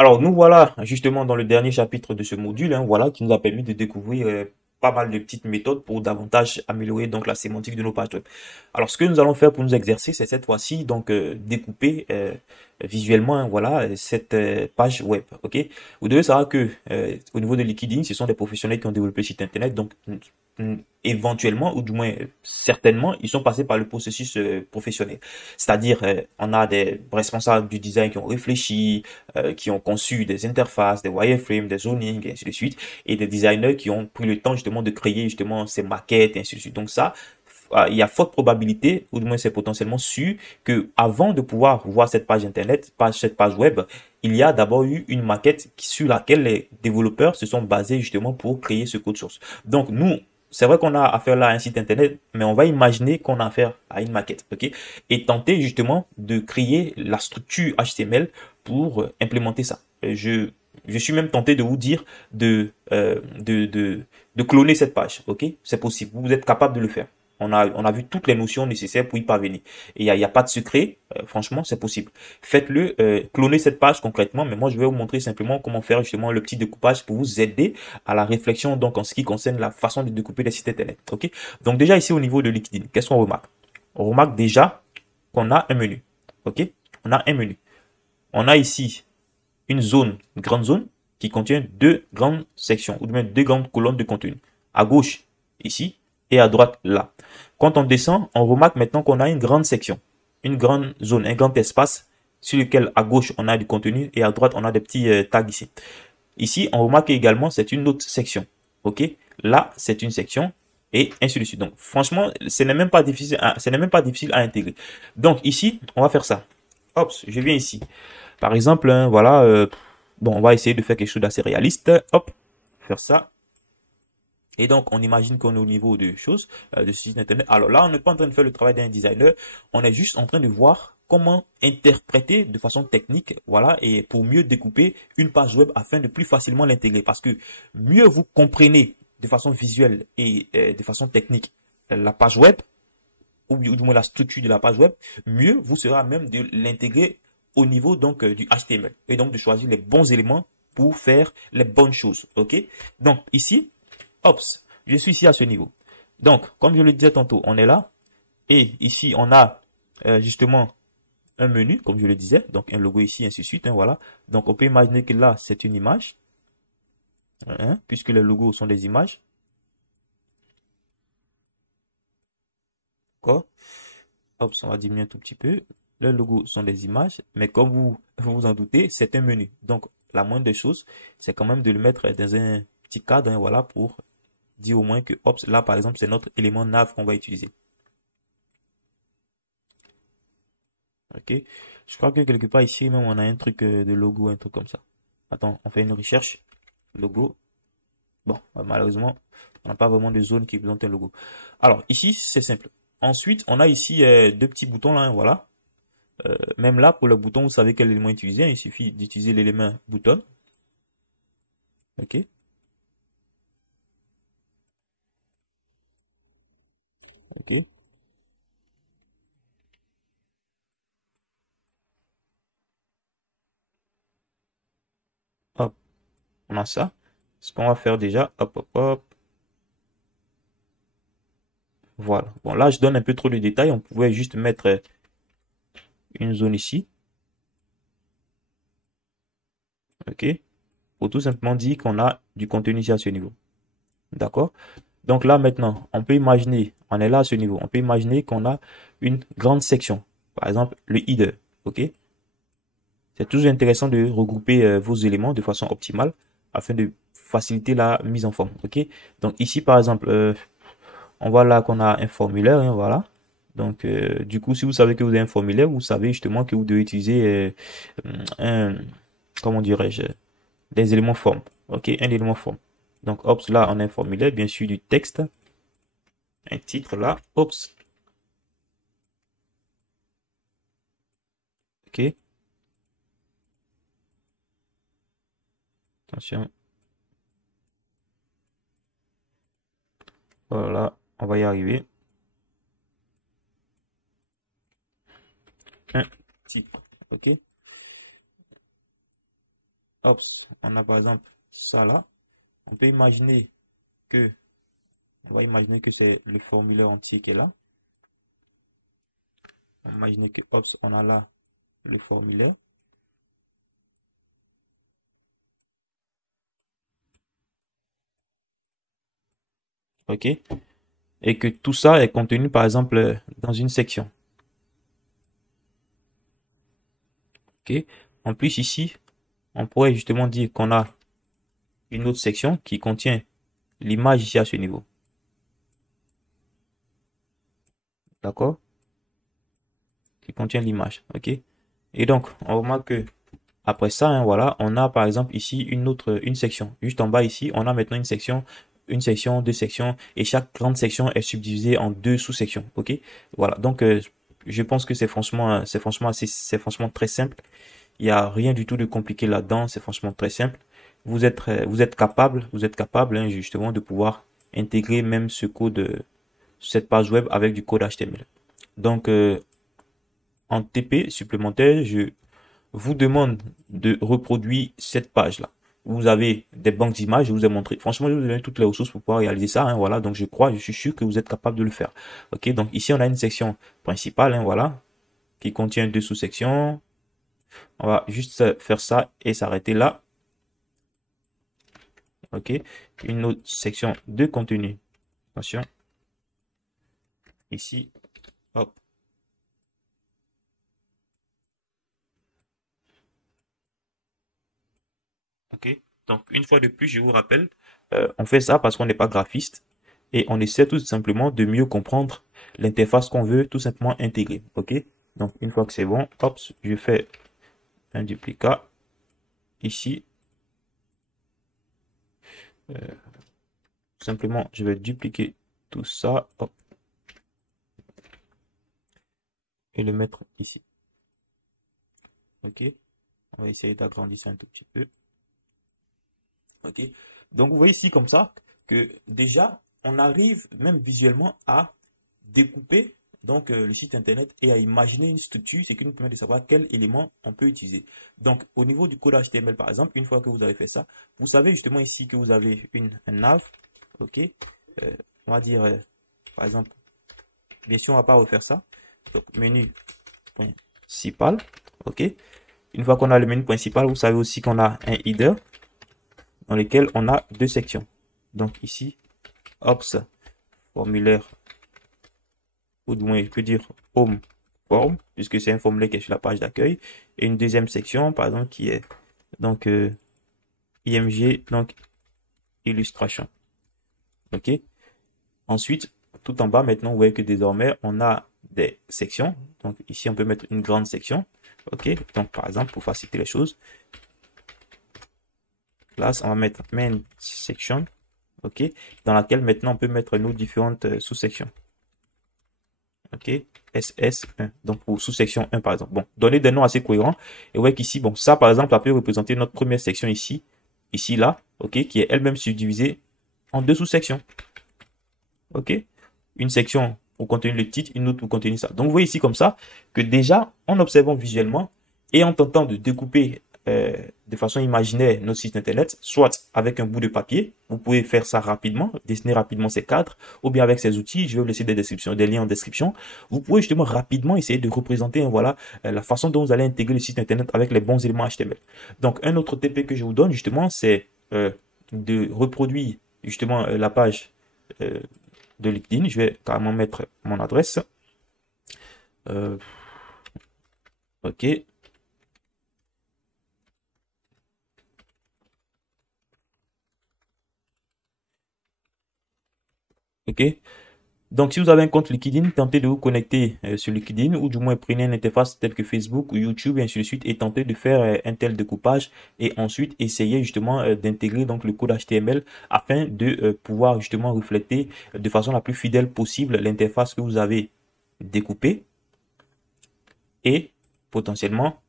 Alors, nous voilà justement dans le dernier chapitre de ce module, hein, voilà, qui nous a permis de découvrir pas mal de petites méthodes pour davantage améliorer donc la sémantique de nos pages web. Alors, ce que nous allons faire pour nous exercer, c'est cette fois-ci donc découper visuellement, hein, voilà, cette page web. Ok, vous devez savoir que au niveau de Liquiding, ce sont des professionnels qui ont développé le site internet, donc éventuellement ou du moins certainement, ils sont passés par le processus professionnel. C'est-à-dire, on a des responsables du design qui ont réfléchi, qui ont conçu des interfaces, des wireframes, des zonings, et ainsi de suite, et des designers qui ont pris le temps justement de créer justement ces maquettes, et ainsi de suite. Donc ça, il y a forte probabilité, ou du moins c'est potentiellement sûr, que avant de pouvoir voir cette page internet, cette page web, il y a d'abord eu une maquette sur laquelle les développeurs se sont basés justement pour créer ce code source. Donc nous, c'est vrai qu'on a affaire là à un site internet, mais on va imaginer qu'on a affaire à une maquette, ok? Et tenter justement de créer la structure HTML pour implémenter ça. Je suis même tenté de vous dire de cloner cette page, ok? C'est possible, vous êtes capable de le faire. On a vu toutes les notions nécessaires pour y parvenir. Et il y a pas de secret, franchement, c'est possible. Faites-le, clonez cette page concrètement, mais moi je vais vous montrer simplement comment faire justement le petit découpage pour vous aider à la réflexion donc en ce qui concerne la façon de découper les sites internet. Ok? Donc déjà ici au niveau de LinkedIn, qu'est-ce qu'on remarque? On remarque déjà qu'on a un menu. Ok? On a un menu. On a ici une zone, une grande zone, qui contient deux grandes sections, ou même deux grandes colonnes de contenu. À gauche, ici, et à droite, là. Quand on descend, on remarque maintenant qu'on a une grande section, une grande zone, un grand espace sur lequel à gauche on a du contenu et à droite on a des petits tags ici. Ici, on remarque également c'est une autre section. Ok? Là, c'est une section et ainsi de suite. Donc, franchement, ce n'est même pas difficile ce n'est même pas difficile à intégrer. Donc, ici, on va faire ça. Hop, je viens ici. Par exemple, hein, voilà, bon, on va essayer de faire quelque chose d'assez réaliste. Hop, faire ça. Et donc, on imagine qu'on est au niveau de choses, de ce site internet. Alors là, on n'est pas en train de faire le travail d'un designer. On est juste en train de voir comment interpréter de façon technique, voilà, et pour mieux découper une page web afin de plus facilement l'intégrer. Parce que mieux vous comprenez de façon visuelle et de façon technique la page web, ou du moins la structure de la page web, mieux vous serez à même de l'intégrer au niveau donc du HTML et donc de choisir les bons éléments pour faire les bonnes choses. Ok? Donc ici, hop, je suis ici à ce niveau. Donc, comme je le disais tantôt, on est là et ici on a justement un menu, comme je le disais, donc un logo ici, ainsi de suite. Hein, voilà. Donc on peut imaginer que là c'est une image, hein, puisque les logos sont des images. D'accord? Hop, on va diminuer un tout petit peu. Les logos sont des images, mais comme vous vous en doutez, c'est un menu. Donc, la moindre des choses, c'est quand même de le mettre dans un petit cadre, hein, voilà, pour dire au moins que, hop, là, par exemple, c'est notre élément nav qu'on va utiliser. Ok? Je crois que quelque part ici, même, on a un truc de logo, un truc comme ça. Attends, on fait une recherche. Logo. Bon, malheureusement, on n'a pas vraiment de zone qui présente un logo. Alors, ici, c'est simple. Ensuite, on a ici deux petits boutons là, hein, voilà. Même là, pour le bouton, vous savez quel élément utiliser. Il suffit d'utiliser l'élément bouton. OK? OK? Hop, on a ça. Ce qu'on va faire déjà, hop, hop, hop. Voilà. Bon, là, je donne un peu trop de détails. On pouvait juste mettre une zone ici. OK? Pour tout simplement dire qu'on a du contenu ici à ce niveau. D'accord? Donc là, maintenant, on peut imaginer, on est là à ce niveau. On peut imaginer qu'on a une grande section. Par exemple, le header. OK? C'est toujours intéressant de regrouper vos éléments de façon optimale afin de faciliter la mise en forme. Ok? Donc ici, par exemple, on voit là qu'on a un formulaire. Hein, voilà. Donc, du coup, si vous savez que vous avez un formulaire, vous savez justement que vous devez utiliser un, comment dirais-je, des éléments forme. Ok? Un élément forme. Donc, hop, là, on a un formulaire, bien sûr, du texte, un titre là. Hop. Ok? Attention. Voilà. On va y arriver. Un titre. Ok? hop, on a par exemple ça là. On peut imaginer que, on va imaginer que c'est le formulaire entier qui est là. On va imaginer que, hop, on a là le formulaire. OK? Et que tout ça est contenu, par exemple, dans une section. OK? En plus, ici, on pourrait justement dire qu'on a une autre section qui contient l'image ici à ce niveau. D'accord? Qui contient l'image. OK? Et donc, on remarque que après ça, hein, voilà, on a par exemple ici une section. Juste en bas ici, on a maintenant une section, deux sections, et chaque grande section est subdivisée en deux sous-sections. OK? Voilà. Donc, je pense que c'est franchement très simple. Il n'y a rien du tout de compliqué là-dedans. C'est franchement très simple. Vous êtes capable, hein, justement, de pouvoir intégrer même ce code, cette page web avec du code HTML. Donc, en TP supplémentaire, je vous demande de reproduire cette page-là. Vous avez des banques d'images, je vous ai montré. Franchement, je vous ai donné toutes les ressources pour pouvoir réaliser ça. Hein, voilà, donc je suis sûr que vous êtes capable de le faire. Ok, donc ici on a une section principale, hein, voilà, qui contient deux sous-sections. On va juste faire ça et s'arrêter là. Ok, une autre section de contenu. Attention. Ici, hop. Ok, donc une fois de plus, je vous rappelle, on fait ça parce qu'on n'est pas graphiste et on essaie tout simplement de mieux comprendre l'interface qu'on veut tout simplement intégrer. Ok, donc une fois que c'est bon, hop, je fais un duplicat ici. Simplement, je vais dupliquer tout ça, hop, et le mettre ici. Ok, on va essayer d'agrandir ça un tout petit peu. Ok, donc vous voyez ici comme ça que déjà on arrive même visuellement à découper donc le site internet et à imaginer une structure, ce qui nous permet de savoir quel élément on peut utiliser. Donc au niveau du code HTML par exemple, une fois que vous avez fait ça, vous savez justement ici que vous avez un nav, ok, on va dire par exemple, bien sûr on va pas refaire ça, donc menu principal, ok. Une fois qu'on a le menu principal, vous savez aussi qu'on a un header dans lequel on a deux sections. Donc ici, ops, formulaire, ou du moins je peux dire home form, puisque c'est un formulaire qui est sur la page d'accueil, et une deuxième section, par exemple, qui est donc IMG, donc illustration. Ok. Ensuite, tout en bas, maintenant, vous voyez que désormais, on a des sections. Donc ici, on peut mettre une grande section. Ok. Donc par exemple, pour faciliter les choses, là, on va mettre main section. Ok, dans laquelle maintenant on peut mettre nos différentes sous-sections. Ok, SS1, donc pour sous-section 1 par exemple. Bon, donner des noms assez cohérents. Et vous voyez qu'ici, bon, ça par exemple, ça peut représenter notre première section ici, là, ok, qui est elle-même subdivisée en deux sous-sections. Ok, une section pour contenir le titre, une autre pour contenir ça. Donc vous voyez ici comme ça que déjà, en observant visuellement et en tentant de découper de façon imaginaire notre site internet, soit avec un bout de papier, vous pouvez faire ça rapidement, dessiner rapidement ces cadres, ou bien avec ces outils, je vais vous laisser des descriptions, des liens en description. Vous pouvez justement rapidement essayer de représenter, voilà, la façon dont vous allez intégrer le site internet avec les bons éléments HTML. Donc un autre TP que je vous donne justement, c'est de reproduire justement la page de LinkedIn. Je vais carrément mettre mon adresse. Ok. Ok. Donc, si vous avez un compte LinkedIn, tentez de vous connecter sur LinkedIn ou du moins prenez une interface telle que Facebook ou YouTube et ainsi de suite et tentez de faire un tel découpage et ensuite essayez justement d'intégrer donc le code HTML afin de pouvoir justement refléter de façon la plus fidèle possible l'interface que vous avez découpée et potentiellement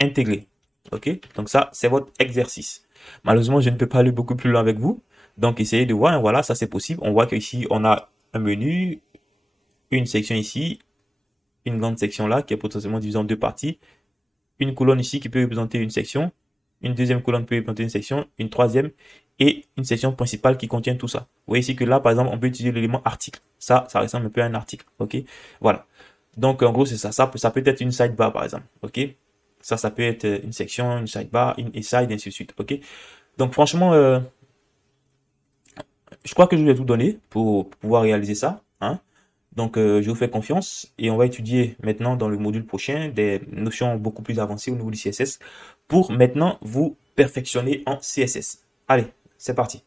intégrée. Ok? Donc ça, c'est votre exercice. Malheureusement, je ne peux pas aller beaucoup plus loin avec vous. Donc, essayez de voir. Voilà, ça c'est possible. On voit qu'ici, on a un menu, une section ici, une grande section là qui est potentiellement divisée en deux parties, une colonne ici qui peut représenter une section, une deuxième colonne peut représenter une section, une troisième et une section principale qui contient tout ça. Vous voyez ici que là, par exemple, on peut utiliser l'élément article. Ça ressemble un peu à un article. OK? Voilà. Donc, en gros, c'est ça. Ça peut être une sidebar, par exemple. OK? Ça peut être une section, une sidebar, une side, et ainsi de suite. OK? Donc, franchement, je crois que je vous ai tout donné pour pouvoir réaliser ça. Hein? Donc, je vous fais confiance et on va étudier maintenant dans le module prochain des notions beaucoup plus avancées au niveau du CSS pour maintenant vous perfectionner en CSS. Allez, c'est parti.